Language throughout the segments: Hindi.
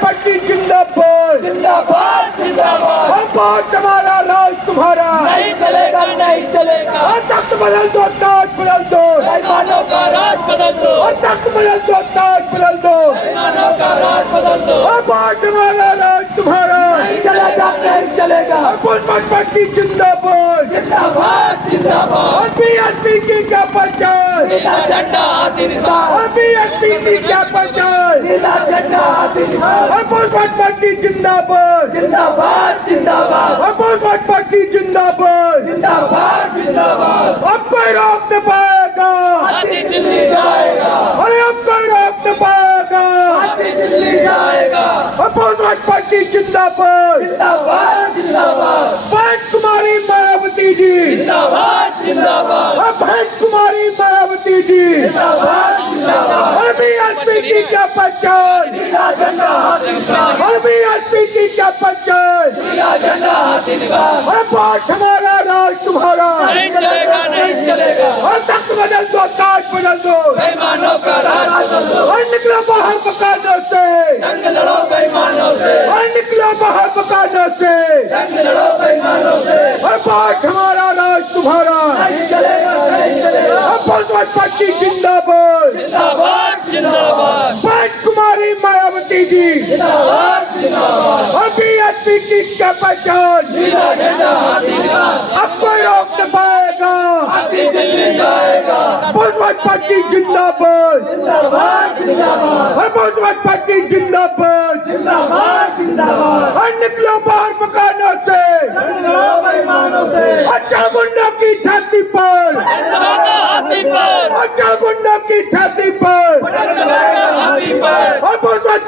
पार्टी जिंदाबाद जिंदाबाद जिंदाबाद। हम वोट हमारा राज तुम्हारा नहीं चलेगा नहीं चलेगा। तख्त बदल दो ताज बदल दो बेईमानों का राज बदल दो। तख्त बदल दो ताज बदल दो बेईमानों का राज बदल दो। हम वोट हमारा राज तुम्हारा नहीं चलेगा नहीं चलेगा। पार्टी जिंदाबाद जिंदाबाद जिंदाबाद। बीएसपी की क्या पहचान नीला झंडा हाथी निशान। बीएसपी की क्या पहचान नीला झंडा हाथी निशान। पार्टी जिंदाबाद जिंदाबाद जिंदाबाद। पार्टी जिंदाबाद जिंदाबाद जिंदाबाद। अब कोई रोक नहीं पाएगा हाथी दिल्ली जाएगा। अरे अब कोई रोक नहीं पाएगा हाथी दिल्ली जाएगा। पार्टी जिंदाबाद जिंदाबाद जिंदाबाद। बहन कुमारी मायावती जी जिंदाबाद जिंदाबाद। बहन कुमारी मायावती जी जिंदाबाद जिंदाबाद। बीएसपी की क्या पहचान नीला झंडा हाथी निशान। बीएसपी की क्या पहचान नीला झंडा हाथी निशान। वोट हमारा राज तुम्हारा नहीं चलेगा नहीं चलेगा। और तख्त बदल दो ताज बदल दो बेईमानों का राज बदल दो। और निकलो बाहर मकानों से जंग लड़ो बेईमानों से। और निकलो बाहर मकानों से जंग लड़ो बेईमानों से। और वोट हमारा राज तुम्हारा नहीं चलेगा नहीं चलेगा। पार्टी जिंदाबाद जिंदाबाद जिंदाबाद। बहन कुमारी मायावती जी जिंदाबाद जिंदाबाद। और बीएसपी की क्या पहचान नीला झंडा हाथी निशान। अब कोई रोक नहीं पाएगा हाथी दिल्ली जाएगा। पार्टी जिंदाबाद जिंदाबाद जिंदाबाद। पार्टी जिंदाबाद जिंदाबाद जिंदाबाद। और निकलो बाहर मकानों से जंग लड़ो बेईमानों से। अचल गुंडों की छाती पर दबाकर हाथी पर। अचल गुंडों की छाती पर दबाकर हाथी पर। और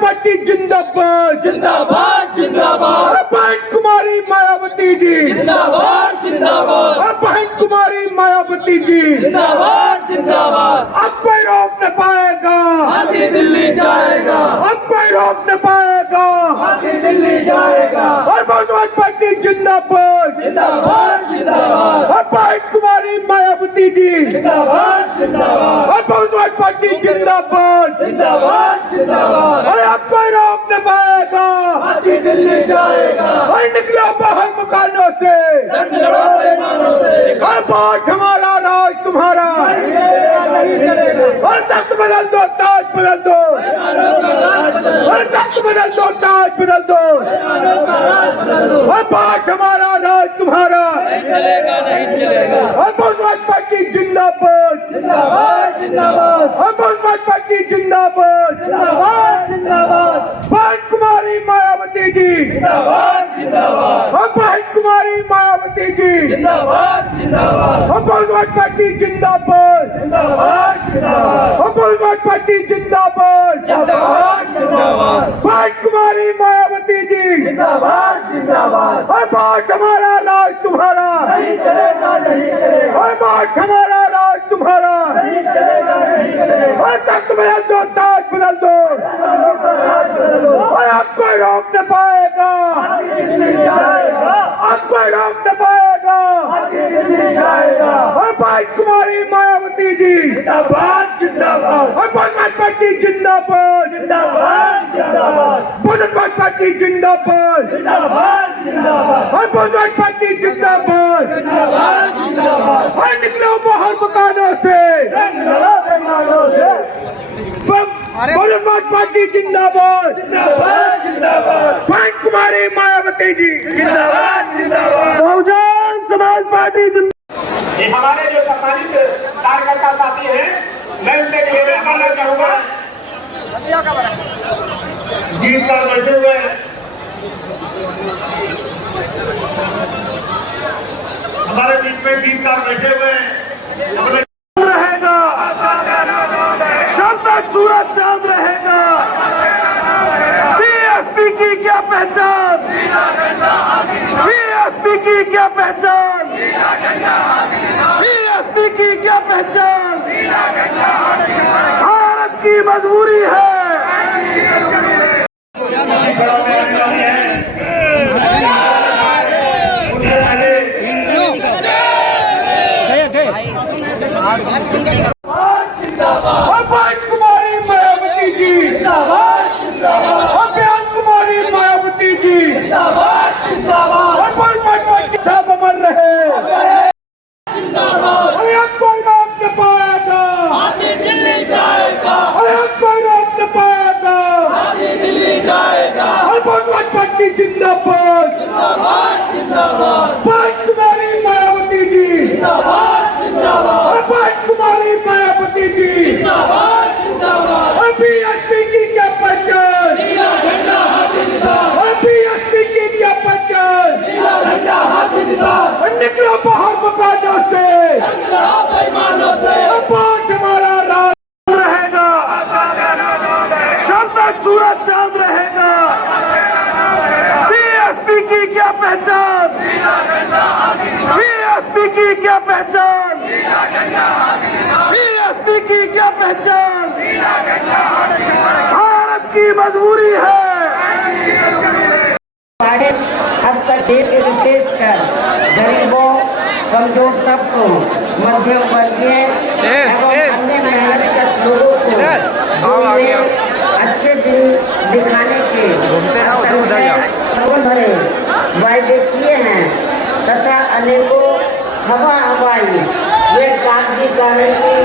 पार्टी जिंदाबाद जिंदाबाद जिंदाबाद। और बहन कुमारी मायावती जी जिंदाबाद जिंदाबाद। और बहन कुमारी मायावती जी जिंदाबाद जिंदाबाद। अब कोई रोक नहीं पाएगा हाथी दिल्ली जाएगा। अब कोई रोक नहीं पाएगा हाथी दिल्ली जाएगा। और पार्टी जिंदाबाद जिंदाबाद जिंदाबाद। और बहन कुमारी मायावती जी जिंदाबाद जिंदाबाद। और पार्टी जिंदाबाद जिंदाबाद जिंदाबाद। और अब कोई रोक नहीं पाएगा हाथी दिल्ली जाएगा। और निकलो बाहर मकानों से जंग लड़ो बेईमानों से। और वोट हमारा राज तुम्हारा नहीं चलेगा नहीं चलेगा। और तख्त बदल दो ताज बदल दो बेईमानों का राज बदल दो। और तख्त बदल दो ताज बदल दो बेईमानों का राज बदल दो। और वोट हमारा राज तुम्हारा नहीं चलेगा नहीं चलेगा। और पार्टी जिंदाबाद जिंदाबाद जिंदाबाद। और पार्टी जिंदाबाद जिंदाबाद जिंदाबाद। बहन कुमारी मायावती जी जिंदाबाद जिंदाबाद। और बहन कुमारी मायावती जी जिंदाबाद जिंदाबाद। और पार्टी जिंदाबाद जिंदाबाद जिंदाबाद। और पार्टी जिंदाबाद जिंदाबाद जिंदाबाद। बहन कुमारी मायावती जी जिंदाबाद जिंदाबाद। और वोट हमारा राज तुम्हारा नहीं चलेगा नहीं चलेगा। और वोट हमारा राज तुम्हारा नहीं चलेगा नहीं चलेगा। और तख्त बदल दो ताज बदल दो बेईमानों का राज बदल दो। और अब कोई रोक नहीं पाएगा हाथी दिल्ली जाएगा। अब कोई रोक नहीं पाएगा हाथी दिल्ली जाएगा। और बहन कुमारी मायावती जी जिंदाबाद जिंदाबाद। और पार्टी जिंदाबाद जिंदाबाद जिंदाबाद। पार्टी जिंदाबाद जिंदाबाद जिंदाबाद। और पार्टी जिंदाबाद जिंदाबाद जिंदाबाद। और निकलो बाहर मकानों से जंग लड़ो बेईमानों से। पार्टी जिंदाबाद जिंदाबाद जिंदाबाद। बहन कुमारी मायावती जी जिंदाबाद जिंदाबाद। बहुजन समाज पार्टी ये हमारे जो सम्मानित कार्यकर्ता साथी हैं, मैं उनसे निवेदन करना चाहूंगा जीत कर बैठे हुए हमारे बीच में जीत कर बैठे हुए अपने रहेगा जब तक सूरज चांद रहेगा बीएसपी की क्या पहचान बीएसपी की क्या पहचान बीएसपी की क्या पहचान भारत की मजबूरी है जिंदाबाद। बहन कुमारी मायावती जी जिंदाबाद जिंदाबाद। बहन बहुजन पार्टी जिंदाबाद कुमारी मायावती जी कुमारी मायावती जी बीएसपी की क्या पहचान बीएसपी की क्या पहचान निकलो बाहर मकानों से हमारा राज रहेगा जब तक सूरज चांद रहेगा। बीएसपी की क्या पहचान बीएसपी की क्या पहचान बीएसपी की क्या पहचान भारत की मजबूरी है। अब तक देश के विशेषकर गरीबों कमजोर तबकों मध्यम वर्गीय एवं अन्य मेहनतकश लोगों को अच्छे दिन दिखाने के भरे वायदे किए हैं तथा अनेकों हवाई वे कागजी गारंटी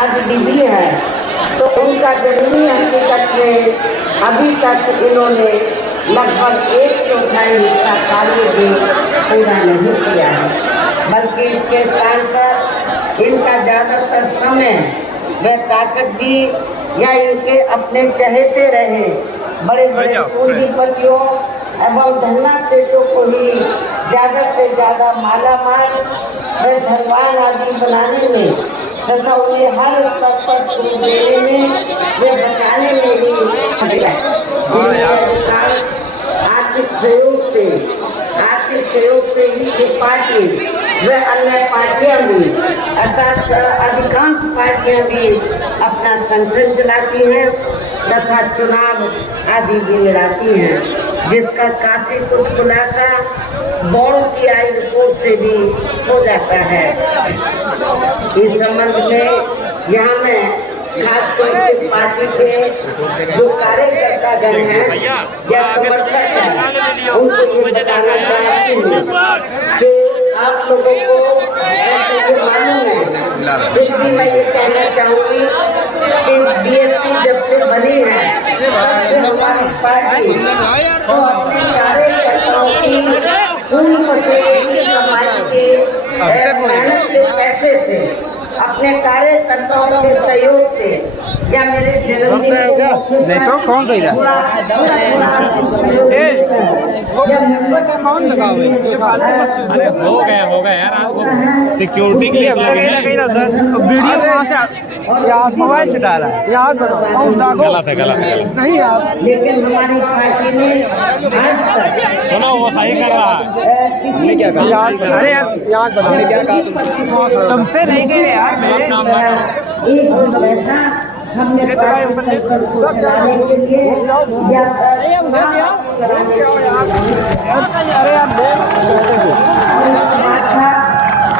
आदि विधि है तो उनका जरूरी हकीकत में अभी तक इन्होंने लगभग 1/4 हिस्सा कार्य भी पूरा नहीं किया है, बल्कि इसके स्थान पर इनका ज्यादातर समय व ताकत भी या इनके अपने चहेते रहे बड़े बड़े पूंजीपतियों एवं धनासेठों को ही ज्यादा से ज्यादा मालामाल व धनवान आदि बनाने में तथा उन्हें हर स्तर पर छूट देने में व बचाने में ही आर्थिक सहयोग से ही ये पार्टी व अन्य पार्टियां भी अर्थात अधिकांश पार्टियां भी अपना संगठन चलाती हैं तथा चुनाव आदि भी लड़ाती हैं, जिसका काफी कुछ खुलासा बोर्ड की आई रिपोर्ट से भी हो जाता है। इस संबंध में यहाँ मैं खासतौर से पार्टी के जो कार्यकर्ता गण हैं या समर्थक हैं उनको ये बताना चाहती हूँ कि आप लोगों को ऐसे ये मालूम है, फिर भी मैं ये कहना चाहूँगी कि बीएसपी जब से बनी है तब से हमारी पार्टी तो अपने कार्यकर्ताओं की पूर्ण पसीने की कमाई के मेहनत के पैसे से अपने कार्यकर्ताओं के सहयोग से या मेरे जन्मदिन नहीं तो कौन कही कौन लगा हुआ अरे हो गया यार आपको सिक्योरिटी के लिए वीडियो कहाँ से यहाँ मोबाइल से डाला है यहाँ गलत है नहीं आप लेकिन हमारी पार्टी ने आज तक सुनो वो सही कर रहा है क्या कहा अरे यार यहाँ क्या कहा तुमसे नहीं कह रहे यार एक पैसा हमने चलाने के लिए या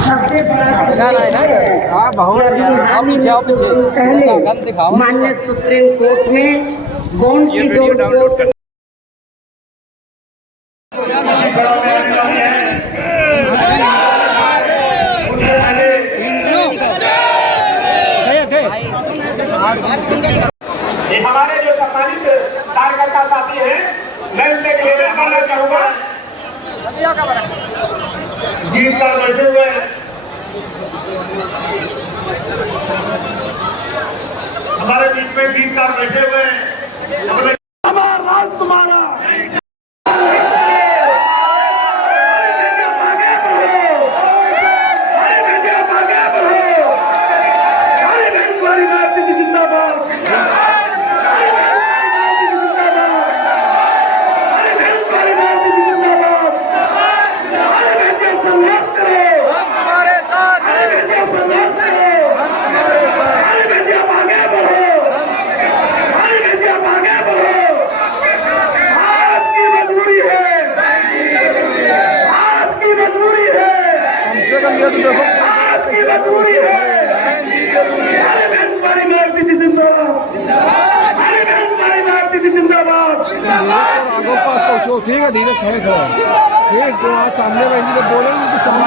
सबसे बड़ा पहले माननीय सुप्रीम कोर्ट में बॉन्ड की जो ये हमारे जो सम्मानित कार्यकर्ता साथी हैं मैं उनसे निवेदन करना चाहूंगा गीत कर बैठे हुए हमारे बीच में गीतकार बैठे हुए हमारा राज तुम्हारा ठीक है धीरे खड़े ठीक तो वहाँ सामने में तो बोलेंगे कि सामने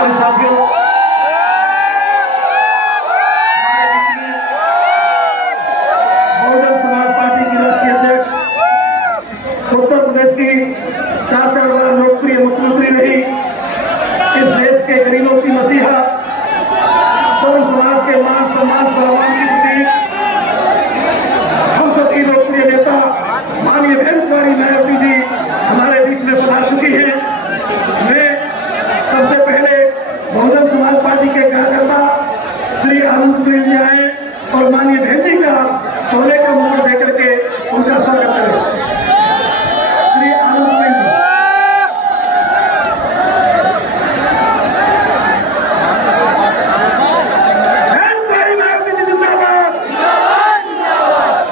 बहुजन समाज पार्टी की राष्ट्रीय अध्यक्ष उत्तर प्रदेश की 4 बार लोकप्रिय मुख्यमंत्री रही, इस देश के गरीबों की मसीहा, सर्व समाज के मान सम्मान सम्मान की प्रतीक, हम सबकी लोकप्रिय नेता माननीय बहन कुमारी मायावती जी हमारे बीच में पधार चुकी है। मैं सबसे पहले बहुजन समाज पार्टी के कार्यकर्ता श्री आनंद पटेल जी आए और माननीय बहन जी का सोने का मुकुट देकर के उनका स्वागत करें। श्री आनंद पटेल जी।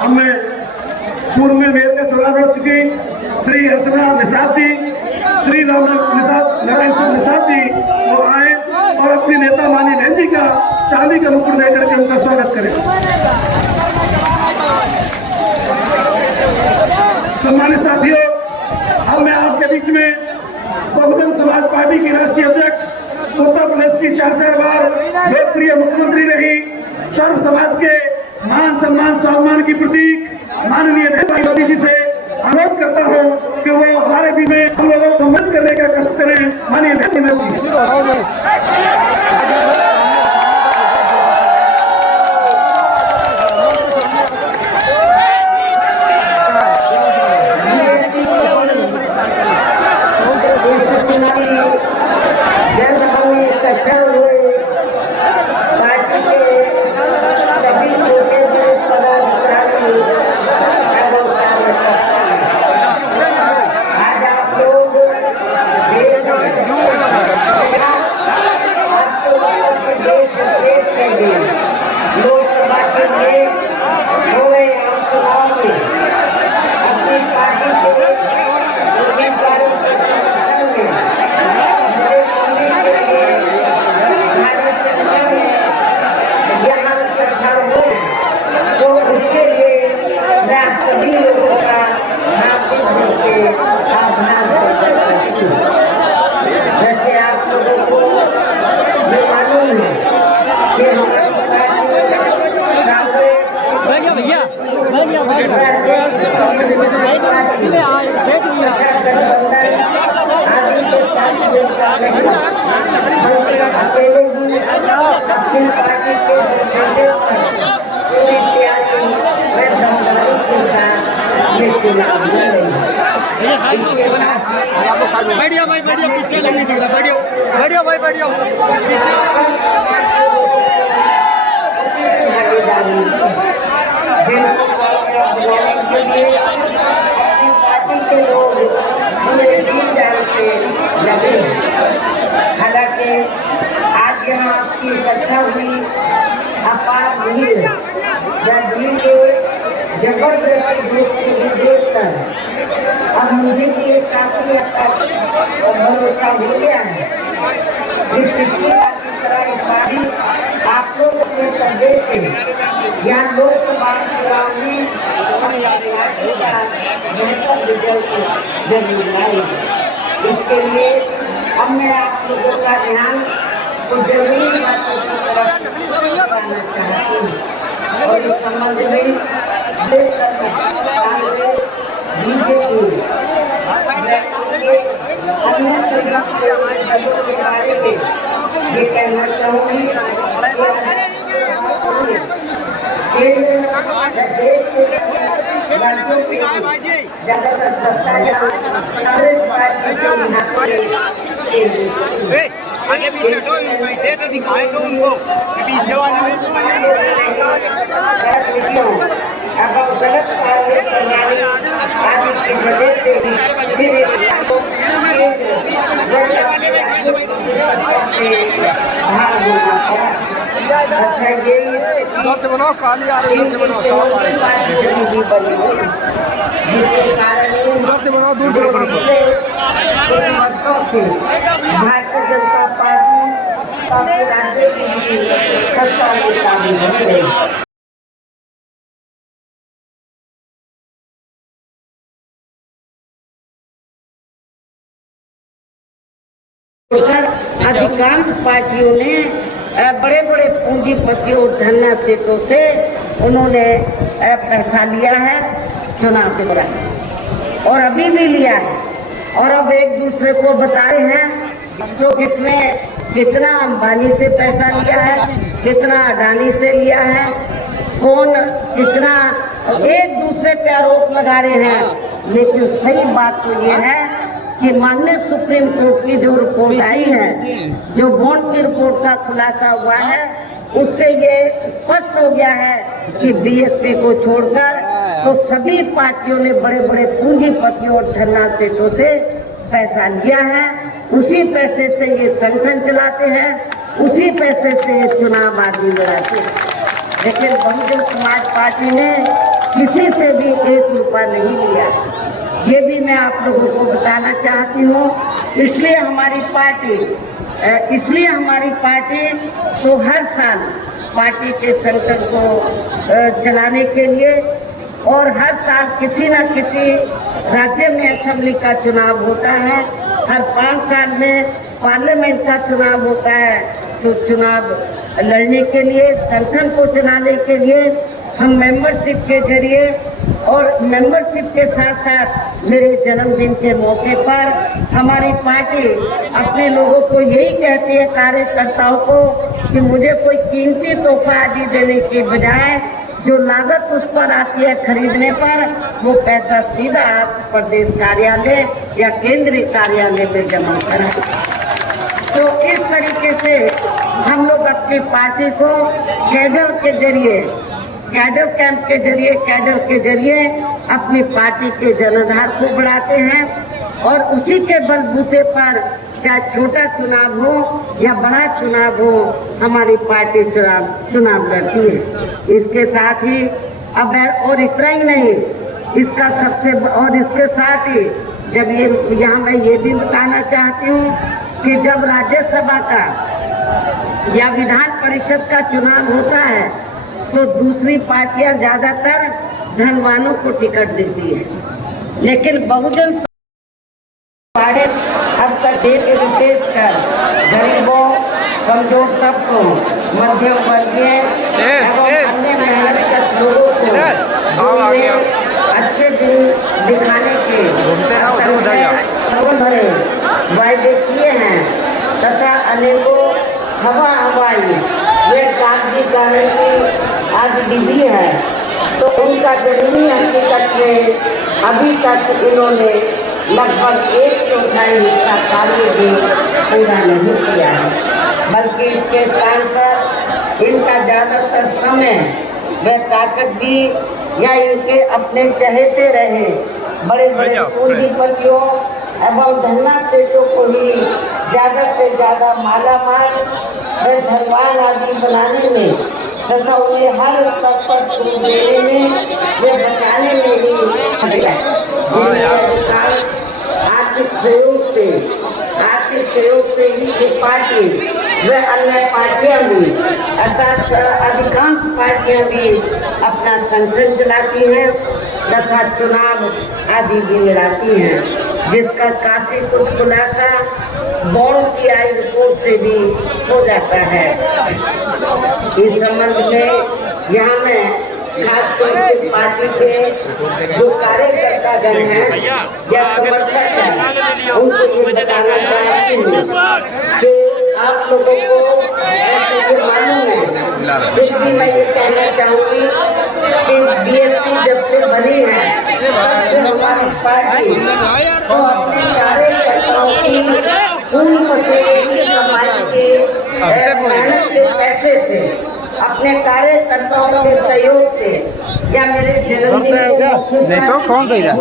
हमें पूर्व में मेयर का चुनाव लड़ चुकी श्री अर्चना निषाद जी, श्री नारायण सिंह निषाद जी वो आए और अपनी नेता माननीय बहन जी का चांदी का मुकुट देकर के उनका स्वागत करें। सम्मानित साथियों, अब मैं आपके बीच में बहुजन समाज पार्टी की राष्ट्रीय अध्यक्ष, उत्तर प्रदेश की 4 बार लोकप्रिय मुख्यमंत्री रही, सर्व समाज के मान सम्मान स्वाभिमान की प्रतीक माननीय मायावती जी से अनुरोध करता हूं कि वो हमारे बीच में हम लोगों को सम्मिलित करने का कष्ट करें। माननीय मायावती जी। लोकसभा के लिए हो गए आम चुनाव में अपनी पार्टी से उम्मीदवारों के समर्थन में हमारे करने के लिए हमारे सरकार में यहाँ सरकार हो, तो उसके लिए मैं सभी लोगों का हार्दिक रूप से आभार व्यक्त करती हूँ। वैसे आप लोगों को ये मालूम है कि हमारे भैया बैठिए भाई, बैठिए, पीछे नहीं दिख रहा, बैठिए बैठिए भाई, बैठिए पीछे। पार्टी के लोग हमें दीन दयाल से लगे। हालांकि आज यहाँ आपकी इकट्ठा हुई अपार भीड़ या भीड़ के जबरदस्त देखकर अब मुझे भी एक काफी भरोसा हो गया है। इस पार्टी आप लोग अपने संदेश से यहाँ लोकसभा चुनाव में बेहतर रिजल्ट जरूर लाएगी। इसके लिए अब मैं आप लोगों का ध्यान कुछ जरूरी बातों की तरफ लाना चाहती हूँ और इस संबंध में कांग्रेस, बीजेपी अन्य सभी दलों के बारे में ये कहना चाहूँगी ज्यादातर सत्ता कांग्रेस पार्टी आगे भी दे तो दिखाए तो उनको पीछे वाले अब गलत कार्य करने आदि की वजह से से बनाओ, खाली आ रही से बनाओ, जिसके कारण दूर से बनाओ, दूर से बनाओ। भारतीय जनता पार्टी राज्य की सत्ता में शामिल हो गई। अधिकांश पार्टियों ने बड़े बड़े पूंजीपतियों और धन्ना सेठों से उन्होंने पैसा लिया है चुनाव के दौरान। और अभी भी लिया है, और अब एक दूसरे को बता रहे हैं तो किसने कितना अंबानी से पैसा लिया है, कितना अडानी से लिया है, कौन कितना, एक दूसरे पे आरोप लगा रहे हैं। लेकिन सही बात तो ये है कि माननीय सुप्रीम कोर्ट की जो रिपोर्ट आई है, जो बॉन्ड की रिपोर्ट का खुलासा हुआ है, उससे ये स्पष्ट हो गया है कि बीएसपी को छोड़कर तो सभी पार्टियों ने बड़े बड़े पूंजीपतियों और धरना सेठों से पैसा लिया है। उसी पैसे से ये संगठन चलाते हैं, उसी पैसे से ये चुनाव आदि लड़ाते हैं। लेकिन बहुजन समाज पार्टी ने किसी से भी 1 रुपया नहीं लिया, ये भी मैं आप लोगों को बताना चाहती हूँ। इसलिए हमारी पार्टी तो हर साल पार्टी के संगठन को चलाने के लिए, और हर साल किसी न किसी राज्य में असेंबली का चुनाव होता है, हर 5 साल में पार्लियामेंट का चुनाव होता है, तो चुनाव लड़ने के लिए, संगठन को चलाने के लिए हम मेंबरशिप के जरिए, और मेंबरशिप के साथ साथ मेरे जन्मदिन के मौके पर हमारी पार्टी अपने लोगों को यही कहती है, कार्यकर्ताओं को, कि मुझे कोई कीमती तोहफा आदि देने के बजाय जो लागत उस पर आती है खरीदने पर, वो पैसा सीधा आप प्रदेश कार्यालय या केंद्रीय कार्यालय में जमा करें। तो इस तरीके से हम लोग अपनी पार्टी को कैडर के जरिए, कैडर कैंप के जरिए, कैडर के जरिए अपनी पार्टी के जनाधार को बढ़ाते हैं, और उसी के बलबूते पर चाहे छोटा चुनाव हो या बड़ा चुनाव हो, हमारी पार्टी चुनाव लड़ती है। इसके साथ ही अब और इतना ही नहीं, इसका और इसके साथ ही जब यहाँ मैं ये भी बताना चाहती हूँ कि जब राज्यसभा का या विधान परिषद का चुनाव होता है तो दूसरी पार्टियां ज्यादातर धनवानों को टिकट देती है, लेकिन बहुजन पार्टी अब तक देश के विशेषकर गरीबों, कमजोर तबकों, मध्यम वर्गीय एवं अन्य मेहनत लोगों को अच्छे दिन दिखाने के भरे वायदे किए हैं, तथा अनेकों हवाई वे कागजी गारंटी आदि विधि है, तो उनका जमीनी हकीकत में अभी तक इन्होंने लगभग 1/4 हिस्सा कार्य भी पूरा नहीं किया है, बल्कि इसके स्थान पर इनका ज़्यादातर समय व ताकत भी या इनके अपने चहेते रहे बड़े बड़े पूंजीपतियों एवं धरना सेठों को ही ज़्यादा से ज़्यादा मालामाल व धनवान आदि बनाने में तथा उन्हें हर स्तर पर छूट देने में व बचाने में भी आर्थिक सहयोग से ही ये पार्टी व अन्य पार्टियां भी, अर्थात अधिकांश पार्टियां भी अपना संगठन चलाती हैं तथा चुनाव आदि भी लड़ाती हैं, जिसका काफी कुछ खुलासा बॉन्ड की आई रिपोर्ट से भी हो जाता है। इस संबंध में यहाँ मैं खासतौर से पार्टी के जो कार्यकर्ता गण हैं या समर्थक हैं, उनको ये बताना चाहती हूँ कि आप लोगों को ऐसे ये मालूम है, फिर भी मैं ये कहना चाहूँगी कि बीएसपी जब से बनी है तब से हमारी पार्टी तो अपने कार्यकर्ताओं की पूर्ण पसेरे समाज के मेहनत के पैसे से, अपने कार्यकर्ताओं के सहयोग से या मेरे जन्मदिन नहीं तो कौन कह रहा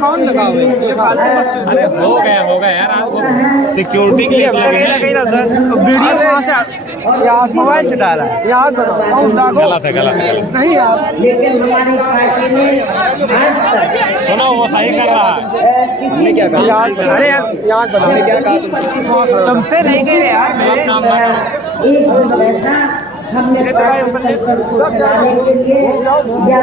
कौन लगा हुए? अरे हो गया यार, आज सिक्योरिटी के लिए अब लगे ना, वीडियो वहाँ से यहाँ मोबाइल से डाला है, यहाँ गलत है नहीं आप, लेकिन हमारी पार्टी ने आज तक सुनो वो सही कर रहा है। हमने क्या कहा? अरे यार हमने क्या कहा तुमसे नहीं कह रहे यार, एक पैसा हमने पार्टी को चलाने के लिए या